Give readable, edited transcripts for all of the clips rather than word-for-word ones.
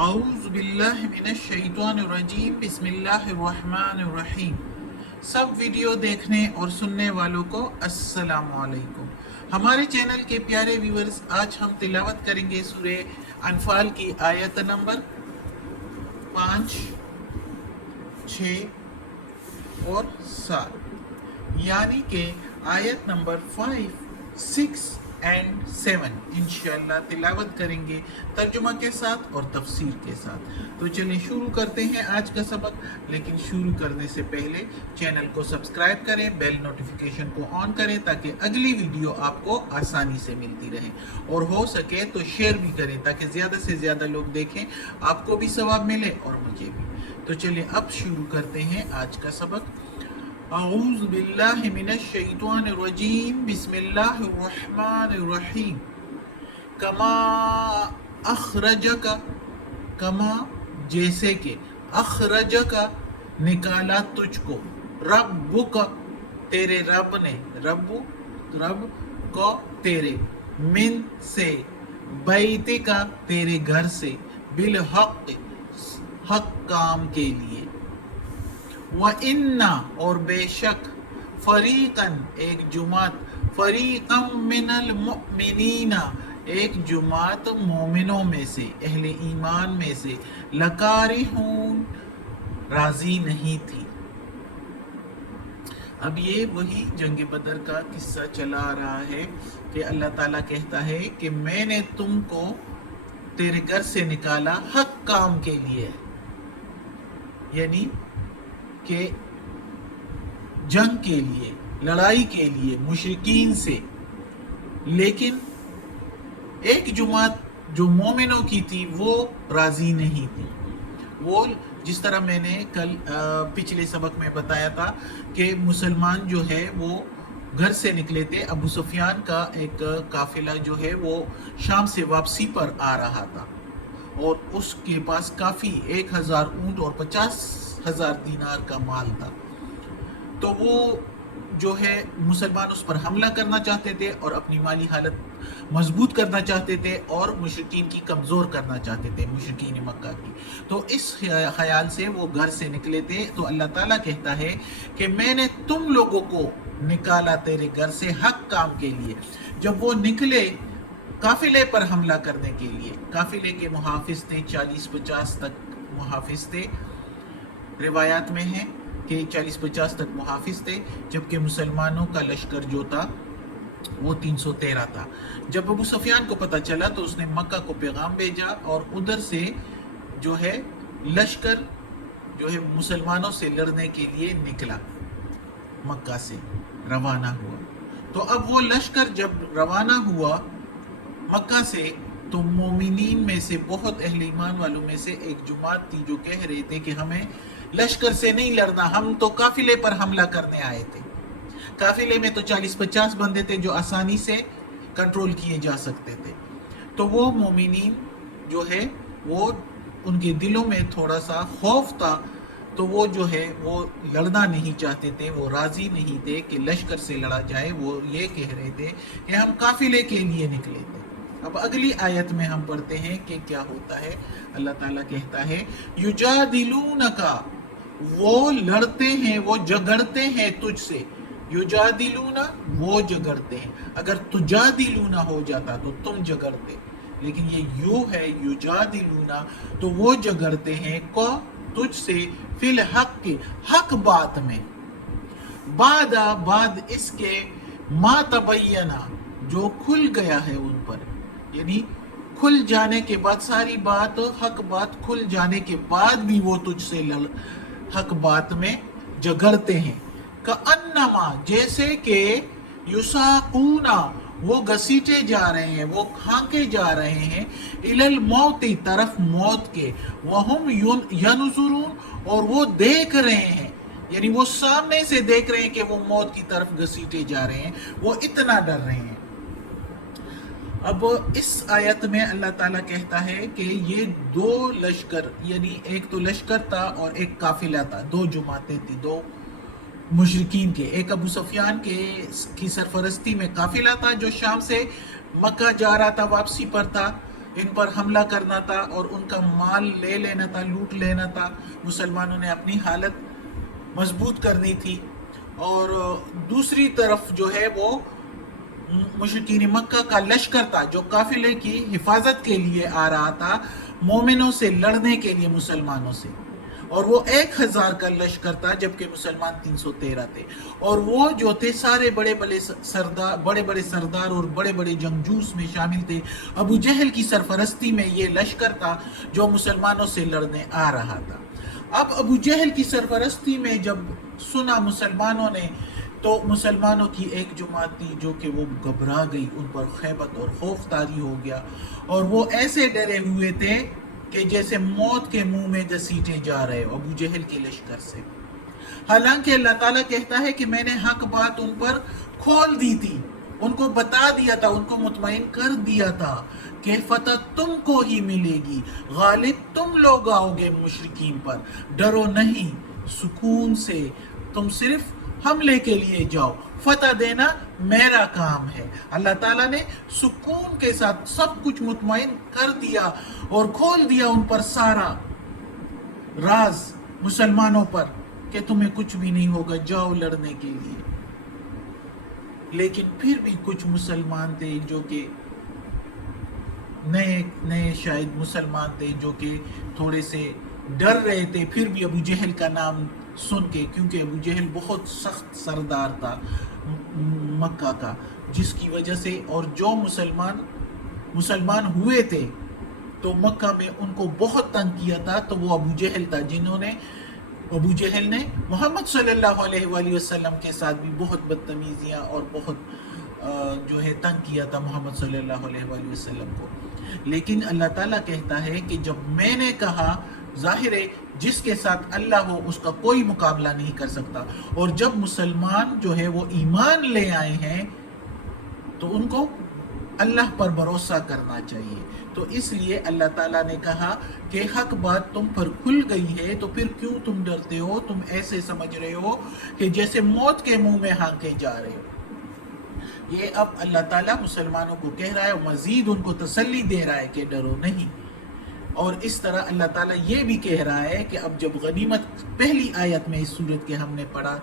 اعوذ باللہ من الشیطان الرجیم بسم اللہ الرحمن الرحیم۔ سب ویڈیو دیکھنے اور سننے والوں کو السلام علیکم۔ ہمارے چینل کے پیارے ویورز، آج ہم تلاوت کریں گے سورہ انفال کی آیت نمبر 5، 6 اور 7، یعنی کہ آیت نمبر 5، 6 اینڈ 7 انشاءاللہ تلاوت کریں گے ترجمہ کے ساتھ اور تفسیر کے ساتھ۔ تو چلیں شروع کرتے ہیں آج کا سبق، لیکن شروع کرنے سے پہلے چینل کو سبسکرائب کریں، بیل نوٹیفیکیشن کو آن کریں تاکہ اگلی ویڈیو آپ کو آسانی سے ملتی رہے، اور ہو سکے تو شیئر بھی کریں تاکہ زیادہ سے زیادہ لوگ دیکھیں، آپ کو بھی ثواب ملے اور مجھے بھی۔ تو چلیں اب شروع کرتے ہیں آج کا سبق۔ اعوذ باللہ من الشیطان الرجیم بسم اللہ الرحمن الرحیم۔ کما اخرجک، کما جیسے کہ، اخرجک نکالا تجھ کو، ربک تیرے رب نے، رب کو تیرے، من سے، بیتک تیرے گھر سے، بالحق حق کام کے لیے، وَإِنَّ اور بے شک، فریقاً ایک جماعت، فریقاً من المؤمنین ایک جماعت مومنوں میں سے، اہل ایمان میں سے، لکارہون راضی نہیں تھی۔ اب یہ وہی جنگ بدر کا قصہ چلا آ رہا ہے کہ اللہ تعالیٰ کہتا ہے کہ میں نے تم کو تیرے گھر سے نکالا حق کام کے لیے، یعنی کہ جنگ کے لیے، لڑائی کے لیے مشرکین سے، لیکن ایک جماعت جو مومنوں کی تھی وہ راضی نہیں تھی۔ وہ جس طرح میں نے کل پچھلے سبق میں بتایا تھا کہ مسلمان جو ہے وہ گھر سے نکلے تھے، ابو سفیان کا ایک قافلہ جو ہے وہ شام سے واپسی پر آ رہا تھا، اور اس کے پاس کافی 1000 اونٹ اور 50,000 دینار کا مال تھا۔ تو وہ جو ہے مسلمان اس پر حملہ کرنا چاہتے تھے اور اپنی مالی حالت مضبوط کرنا چاہتے تھے اور مشرکین کی کمزور کرنا چاہتے تھے، مشرکین مکہ کی۔ تو اس خیال سے وہ گھر سے نکلے تھے۔ تو اللہ تعالیٰ کہتا ہے کہ میں نے تم لوگوں کو نکالا تیرے گھر سے حق کام کے لیے۔ جب وہ نکلے قافلے پر حملہ کرنے کے لیے، قافلے کے محافظ تھے، 40-50 تک محافظ تھے، روایات میں ہے کہ 40-50 تک محافظ تھے، جبکہ مسلمانوں کا لشکر جو تھا وہ 313 تھا۔ جب ابو سفیان کو پتہ چلا تو اس نے مکہ کو پیغام بھیجا، اور ادھر سے جو ہے لشکر جو ہے مسلمانوں سے لڑنے کے لیے نکلا، مکہ سے روانہ ہوا۔ تو اب وہ لشکر جب روانہ ہوا مکہ سے، تو مومنین میں سے، بہت اہل ایمان والوں میں سے ایک جماعت تھی جو کہہ رہے تھے کہ ہمیں لشکر سے نہیں لڑنا، ہم تو قافلے پر حملہ کرنے آئے تھے۔ قافلے میں تو 40-50 بندے تھے جو آسانی سے کنٹرول کیے جا سکتے تھے۔ تو وہ مومنین جو ہے وہ ان کے دلوں میں تھوڑا سا خوف تھا، تو وہ جو ہے وہ لڑنا نہیں چاہتے تھے، وہ راضی نہیں تھے کہ لشکر سے لڑا جائے۔ وہ یہ کہہ رہے تھے کہ ہم قافلے کے لیے نکلے تھے۔ اب اگلی آیت میں ہم پڑھتے ہیں کہ کیا ہوتا ہے۔ اللہ تعالیٰ کہتا ہے یجادلونک، وہ لڑتے ہیں، وہ جھگڑتے ہیں تجھ سے۔ یجادلون وہ جھگڑتے ہیں، اگر تجادلون ہو جاتا تو تم جھگڑتے، لیکن یہ یوں ہے یجادلون، تو وہ جھگڑتے ہیں کو تجھ سے، فی الحق حق بات میں، بعد اس کے، ما تبینہ جو کھل گیا ہے ان پر، یعنی کھل جانے کے بعد، ساری بات حق بات کھل جانے کے بعد بھی وہ تجھ سے حق بات میں جھگڑتے ہیں۔ کأنما جیسے کہ، یساقون وہ گھسیٹے جا رہے ہیں، وہ کھانکے جا رہے ہیں، الی الموت طرف موت کے، وہم ینظرون اور وہ دیکھ رہے ہیں، یعنی وہ سامنے سے دیکھ رہے ہیں کہ وہ موت کی طرف گھسیٹے جا رہے ہیں، وہ اتنا ڈر رہے ہیں۔ اب اس آیت میں اللہ تعالیٰ کہتا ہے کہ یہ دو لشکر، یعنی ایک تو لشکر تھا اور ایک قافلہ تھا، دو جماعتیں تھی، دو مشرکین کے، ایک ابو سفیان کی سرپرستی میں قافلہ تھا جو شام سے مکہ جا رہا تھا، واپسی پر تھا، ان پر حملہ کرنا تھا اور ان کا مال لے لینا تھا، لوٹ لینا تھا۔ مسلمانوں نے اپنی حالت مضبوط کرنی تھی، اور دوسری طرف جو ہے وہ مشرکین مکہ کا لشکر تھا جو قافلے کی حفاظت کے لیے آ رہا تھا، مومنوں سے لڑنے کے لیے مسلمانوں سے، اور وہ 1000 کا لشکر تھا جبکہ مسلمان 313 تھے، اور وہ جو تھے سارے بڑے بڑے سردار اور بڑے بڑے جنگجوز میں شامل تھے۔ ابو جہل کی سرپرستی میں یہ لشکر تھا جو مسلمانوں سے لڑنے آ رہا تھا۔ اب ابو جہل کی سرپرستی میں جب سنا مسلمانوں نے، تو مسلمانوں کی ایک جماعت تھی جو کہ وہ گھبرا گئی، ان پر خیبت اور خوف طاری ہو گیا، اور وہ ایسے ڈرے ہوئے تھے کہ جیسے موت کے منہ میں گھسیٹے جا رہے ہو ابو جہل کے لشکر سے۔ حالانکہ اللہ تعالیٰ کہتا ہے کہ میں نے حق بات ان پر کھول دی تھی، ان کو بتا دیا تھا، ان کو مطمئن کر دیا تھا کہ فتح تم کو ہی ملے گی، غالب تم لوگ آؤ گے مشرکین پر، ڈرو نہیں، سکون سے تم صرف حملے کے لیے جاؤ، فتح دینا میرا کام ہے۔ اللہ تعالیٰ نے سکون کے ساتھ سب کچھ مطمئن کر دیا اور کھول دیا ان پر سارا راز مسلمانوں پر کہ تمہیں کچھ بھی نہیں ہوگا، جاؤ لڑنے کے لیے۔ لیکن پھر بھی کچھ مسلمان تھے جو کہ نئے شاید مسلمان تھے جو کہ تھوڑے سے ڈر رہے تھے، پھر بھی ابو جہل کا نام سن کے، کیونکہ ابو جہل بہت سخت سردار تھا مکہ کا، جس کی وجہ سے، اور جو مسلمان ہوئے تھے تو مکہ میں ان کو بہت تنگ کیا تھا، تو وہ ابو جہل تھا ابو جہل نے محمد صلی اللہ علیہ وآلہ وسلم کے ساتھ بھی بہت بدتمیزیاں اور بہت جو ہے تنگ کیا تھا محمد صلی اللہ علیہ وآلہ وسلم کو۔ لیکن اللہ تعالیٰ کہتا ہے کہ جب میں نے کہا، ظاہر ہے جس کے ساتھ اللہ ہو اس کا کوئی مقابلہ نہیں کر سکتا، اور جب مسلمان جو ہے وہ ایمان لے آئے ہیں تو ان کو اللہ پر بھروسہ کرنا چاہیے۔ تو اس لیے اللہ تعالیٰ نے کہا کہ حق بات تم پر کھل گئی ہے، تو پھر کیوں تم ڈرتے ہو؟ تم ایسے سمجھ رہے ہو کہ جیسے موت کے منہ میں ہانکے جا رہے ہو۔ یہ اب اللہ تعالیٰ مسلمانوں کو کہہ رہا ہے، مزید ان کو تسلی دے رہا ہے کہ ڈرو نہیں۔ اور اس طرح اللہ تعالیٰ یہ بھی کہہ رہا ہے کہ اب جب غنیمت، پہلی آیت میں اس صورت کے ہم نے پڑھا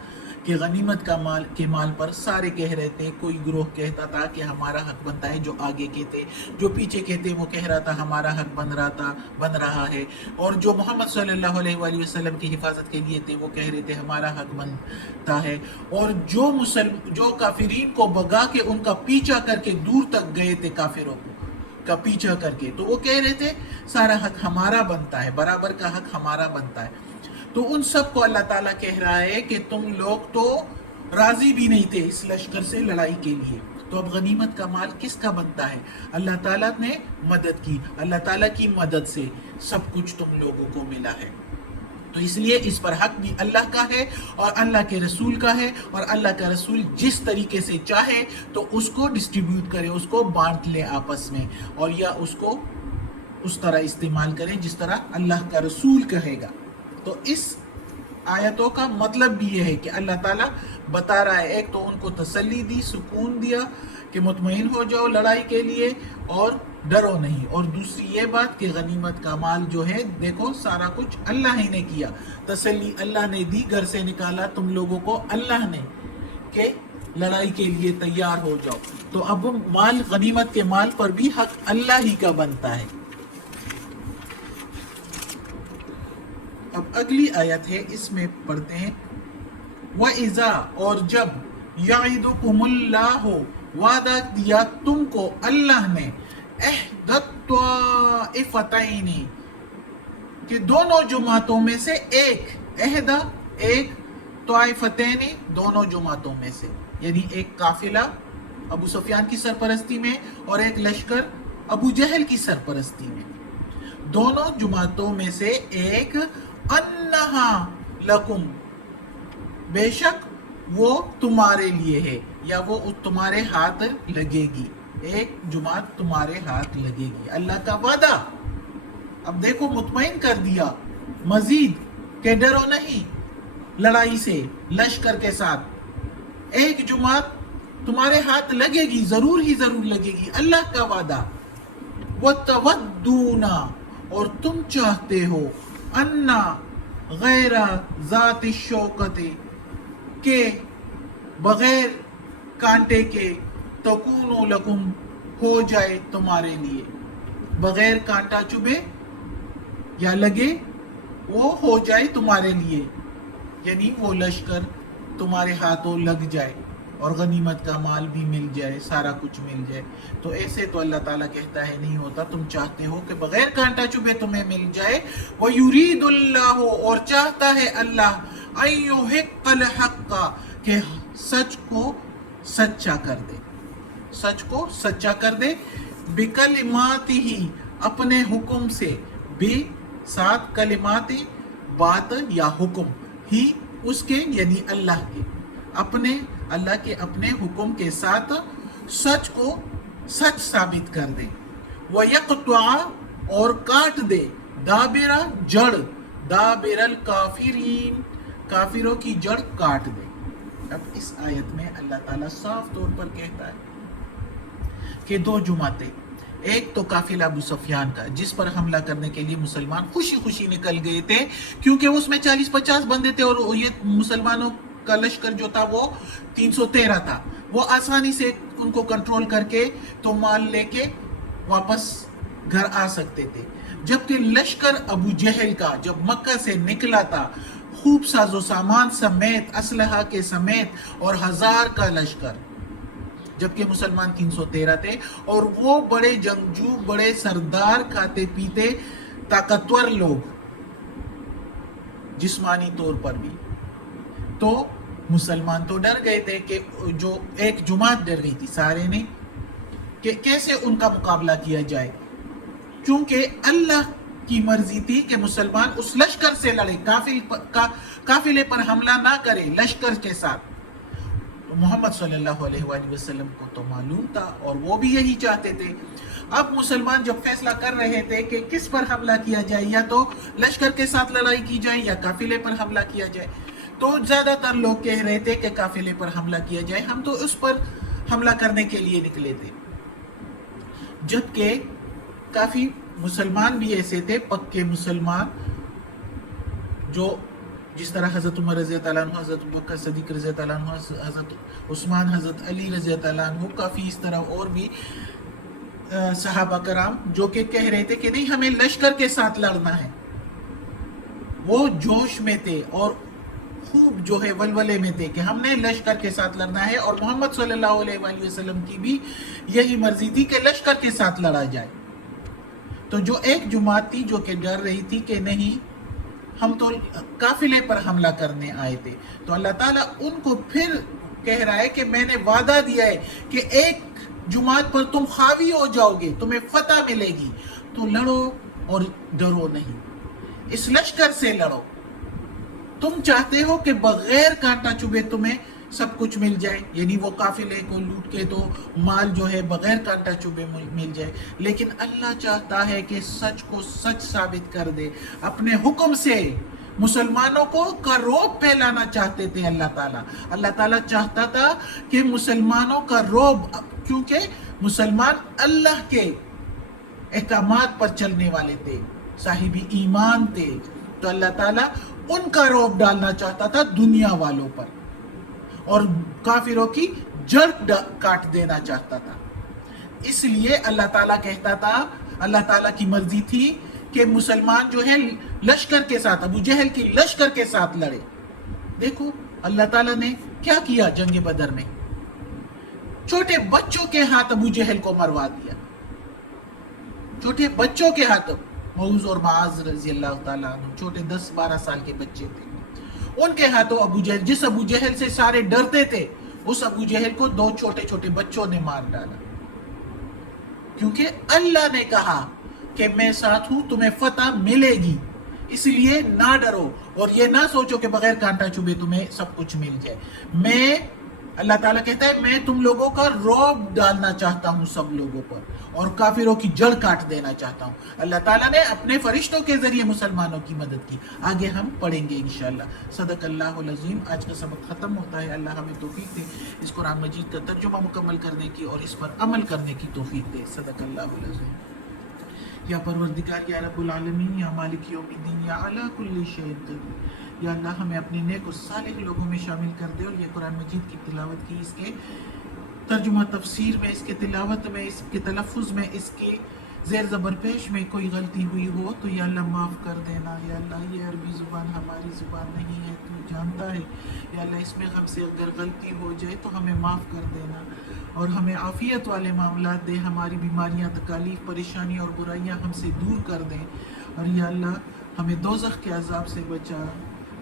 کہ غنیمت کے مال پر سارے کہہ رہے تھے، کوئی گروہ کہتا تھا کہ ہمارا حق بنتا ہے، جو آگے کے تھے، جو پیچھے کے تھے وہ کہہ رہا تھا ہمارا حق بن رہا ہے، اور جو محمد صلی اللہ علیہ وآلہ وسلم کی حفاظت کے لیے تھے وہ کہہ رہے تھے ہمارا حق بنتا ہے، اور جو کافرین کو بھگا کے ان کا پیچھا کر کے دور تک گئے تھے، کافروں کا پیچھا کر کے، تو وہ کہہ رہے تھے سارا حق ہمارا بنتا ہے، برابر کا حق ہمارا بنتا ہے۔ تو ان سب کو اللہ تعالیٰ کہہ رہا ہے کہ تم لوگ تو راضی بھی نہیں تھے اس لشکر سے لڑائی کے لیے، تو اب غنیمت کا مال کس کا بنتا ہے؟ اللہ تعالیٰ نے مدد کی، اللہ تعالیٰ کی مدد سے سب کچھ تم لوگوں کو ملا ہے۔ تو اس لیے اس پر حق بھی اللہ کا ہے اور اللہ کے رسول کا ہے، اور اللہ کا رسول جس طریقے سے چاہے تو اس کو ڈسٹریبیوٹ کرے، اس کو بانٹ لے آپس میں، اور یا اس کو اس طرح استعمال کریں جس طرح اللہ کا رسول کہے گا۔ تو اس آیتوں کا مطلب بھی یہ ہے کہ اللہ تعالیٰ بتا رہا ہے، ایک تو ان کو تسلی دی، سکون دیا کہ مطمئن ہو جاؤ لڑائی کے لیے اور ڈرو نہیں، اور دوسری یہ بات کہ غنیمت کا مال جو ہے دیکھو سارا کچھ اللہ ہی نے کیا، تسلی اللہ نے دی، گھر سے نکالا تم لوگوں کو اللہ نے کہ لڑائی کے لیے تیار ہو جاؤ۔ تو اب مال، غنیمت کے مال پر بھی حق اللہ ہی کا بنتا ہے۔ اب اگلی آیت ہے، اس میں پڑھتے ہیں وَإِذَا، اور جب يَعِدُكُمُ اللَّهُ، وعدہ دیا تم کو اللہ نے، اِحْدَى الطَّائِفَتَيْنِ، کہ دونوں جماعتوں میں سے ایک، اِحْدَى ایک، طائفتین دونوں جماعتوں میں سے، یعنی ایک قافلہ ابو سفیان کی سرپرستی میں اور ایک لشکر ابو جہل کی سرپرستی میں، دونوں جماعتوں میں سے ایک، انہا لکم، بے شک وہ تمہارے لیے ہے، یا وہ تمہارے ہاتھ لگے گی، ایک جماعت تمہارے ہاتھ لگے گی، اللہ کا وعدہ۔ اب دیکھو مطمئن کر دیا مزید کہ ڈرو نہیں لڑائی سے، لشکر کے ساتھ ایک جماعت تمہارے ہاتھ لگے گی، ضرور ہی ضرور لگے گی، اللہ کا وعدہ۔ وَتَوَدُّونَ اور تم چاہتے ہو اَنَّا غَيْرَ ذَاتِ الشَّوْكَةِ کہ بغیر کانٹے کے تَكُونُ لَكُمْ ہو جائے تمہارے لیے، بغیر کانٹا چبھے یا لگے وہ ہو جائے تمہارے لیے، یعنی وہ لشکر تمہارے ہاتھوں لگ جائے اور غنیمت کا مال بھی مل جائے، سارا کچھ مل جائے. تو ایسے تو اللہ تعالیٰ کہتا ہے نہیں ہوتا، تم چاہتے ہو کہ بغیر کانٹا چبھے تمہیں مل جائے. وَيُرِيدُ اللَّهُ اور چاہتا ہے اللہ أَن يُحِقَّ الْحَقَّ کہ سچ کو سچا کر دے، سچ کو سچا کر دے. بِكَلِمَاتِهِ اپنے حکم سے، بے ساتھ کلماتی بات یا حکم، ہی اس کے یعنی اللہ کے، اپنے اللہ کے اپنے حکم کے ساتھ سچ کو سچ ثابت کر دے. وَيَقْطَعَ اور کاٹ دے، دابرہ جڑ، دابر الکافرین کافروں کی جڑ کاٹ دے. اب اس آیت میں اللہ تعالیٰ صاف طور پر کہتا ہے کہ دو جماعتیں، ایک تو قافلہ ابو سفیان کا جس پر حملہ کرنے کے لیے مسلمان خوشی خوشی نکل گئے تھے، کیونکہ اس میں 40-50 بندے تھے اور یہ مسلمانوں کا لشکر جو تھا وہ 313 تھا. وہ آسانی سے ان کو کنٹرول کر کے تو مال لے کے واپس گھر آ سکتے تھے. جبکہ لشکر ابو جہل کا جب مکہ سے نکلا تھا خوب ساز و سامان سمیت، اسلحہ کے سمیت، اور 1000 کا لشکر، جبکہ مسلمان 313 تھے، اور وہ بڑے جنگجو، بڑے سردار، کھاتے پیتے طاقتور لوگ جسمانی طور پر بھی. تو مسلمان تو ڈر گئے تھے کہ جو ایک جماعت ڈر گئی تھی، سارے نہیں، کہ کیسے ان کا مقابلہ کیا جائے، کیونکہ اللہ کی مرضی تھی کہ مسلمان اس لشکر سے لڑے، قافلے پر حملہ نہ کرے لشکر کے ساتھ. محمد صلی اللہ علیہ وآلہ وسلم کو تو معلوم تھا اور وہ بھی یہی چاہتے تھے. اب مسلمان جب فیصلہ کر رہے تھے کہ کس پر حملہ کیا جائے، یا تو لشکر کے ساتھ لڑائی کی جائے یا قافلے پر حملہ کیا جائے، تو زیادہ تر لوگ کہہ رہے تھے کہ قافلے پر حملہ کیا جائے، ہم تو اس پر حملہ کرنے کے لیے نکلے تھے. جبکہ کافی مسلمان بھی ایسے تھے، پکے مسلمان، جو جس طرح حضرت عمر رضی اللہ عنہ، حضرت بکر صدیق رضی اللہ عنہ، حضرت عثمان، حضرت علی رضی اللہ عنہ، کافی اس طرح اور بھی صحابہ کرام جو کہ کہہ رہے تھے کہ نہیں ہمیں لشکر کے ساتھ لڑنا ہے. وہ جوش میں تھے اور خوب جو ہے ولولے میں تھے کہ ہم نے لشکر کے ساتھ لڑنا ہے، اور محمد صلی اللہ علیہ وآلہ وسلم کی بھی یہی مرضی تھی کہ لشکر کے ساتھ لڑا جائے. تو جو ایک جماعت تھی جو کہ ڈر رہی تھی کہ نہیں ہم تو قافلے پر حملہ کرنے آئے تھے، تو اللہ تعالیٰ ان کو پھر کہہ رہا ہے کہ میں نے وعدہ دیا ہے کہ ایک جماعت پر تم حاوی ہو جاؤ گے، تمہیں فتح ملے گی، تو لڑو اور ڈرو نہیں، اس لشکر سے لڑو. تم چاہتے ہو کہ بغیر کانٹا چبھے تمہیں سب کچھ مل جائے، یعنی وہ قافلے کو لوٹ کے تو مال جو ہے بغیر کانٹا چبھے مل جائے، لیکن اللہ چاہتا ہے کہ سچ کو سچ ثابت کر دے. اپنے حکم سے مسلمانوں کو کا روب پھیلانا چاہتے تھے اللہ تعالیٰ چاہتا تھا کہ مسلمانوں کا روب، کیونکہ مسلمان اللہ کے احکامات پر چلنے والے تھے، صاحب ایمان تھے، تو اللہ تعالیٰ ان کا روب ڈالنا چاہتا تھا دنیا والوں پر، اور کافروں کی جڑ کاٹ دینا چاہتا تھا. اس لیے اللہ تعالیٰ کہتا تھا، اللہ تعالیٰ کی مرضی تھی کہ مسلمان جو ہے لشکر کے ساتھ، ابو جہل کی لشکر کے ساتھ لڑے. دیکھو اللہ تعالیٰ نے کیا کیا جنگ بدر میں، چھوٹے بچوں کے ہاتھ ابو جہل کو مروا دیا، چھوٹے بچوں کے ہاتھ. معوذ اور معاذ رضی اللہ تعالیٰ عنہ چھوٹے 10-12 سال کے بچے تھے، ان کے ہاتھوں ابو جہل، جس ابو جہل سے سارے ڈرتے تھے، اس ابو جہل کو 2 چھوٹے چھوٹے بچوں نے مار ڈالا. کیونکہ اللہ نے کہا کہ میں ساتھ ہوں، تمہیں فتح ملے گی، اس لیے نہ ڈرو اور یہ نہ سوچو کہ بغیر کانٹا چبھے تمہیں سب کچھ مل جائے. اللہ تعالیٰ کہتا ہے میں تم لوگوں کا رعب ڈالنا چاہتا ہوں سب لوگوں پر، اور کافروں کی جڑ کاٹ دینا چاہتا ہوں. اللہ تعالیٰ نے اپنے فرشتوں کے ذریعے مسلمانوں کی مدد کی. آگے ہم پڑھیں گے انشاءاللہ. صدق اللہ العظیم. آج کا سبق ختم ہوتا ہے. اللہ ہمیں توفیق دے اس قرآن مجید کا ترجمہ مکمل کرنے کی اور اس پر عمل کرنے کی توفیق دے. صدق اللہ العظیم. یا پروردگار یا رب العالمین یا مالک یوم الدین یا علی کل شیء قدیر، یا اللہ ہمیں اپنے نیک و صالح لوگوں میں شامل کر دے، اور یہ قرآن مجید کی تلاوت کی، اس کے ترجمہ تفسیر میں، اس کے تلاوت میں، اس کے تلفظ میں، اس کے زیر زبر پیش میں کوئی غلطی ہوئی ہو تو یا اللہ معاف کر دینا۔ یا اللہ یہ عربی زبان ہماری زبان نہیں ہے، تو جانتا ہے، یا اللہ اس میں ہم سے اگر غلطی ہو جائے تو ہمیں معاف کر دینا، اور ہمیں عافیت والے معاملات دے، ہماری بیماریاں، تکالیف، پریشانی اور برائیاں ہم سے دور کر دیں، اور یا اللہ ہمیں دوزخ کے عذاب سے بچا،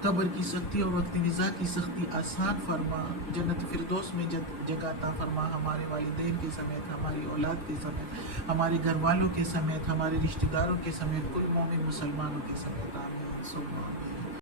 قبر کی سختی اور وقت نزاع کی سختی آسان فرما، جنت فردوس میں جگہ عطا فرما، ہمارے والدین کے سمیت، ہماری اولاد کے سمیت، ہمارے گھر والوں کے سمیت، ہمارے رشتہ داروں کے سمیت، کل مومن مسلمانوں کے سمیت، آمین۔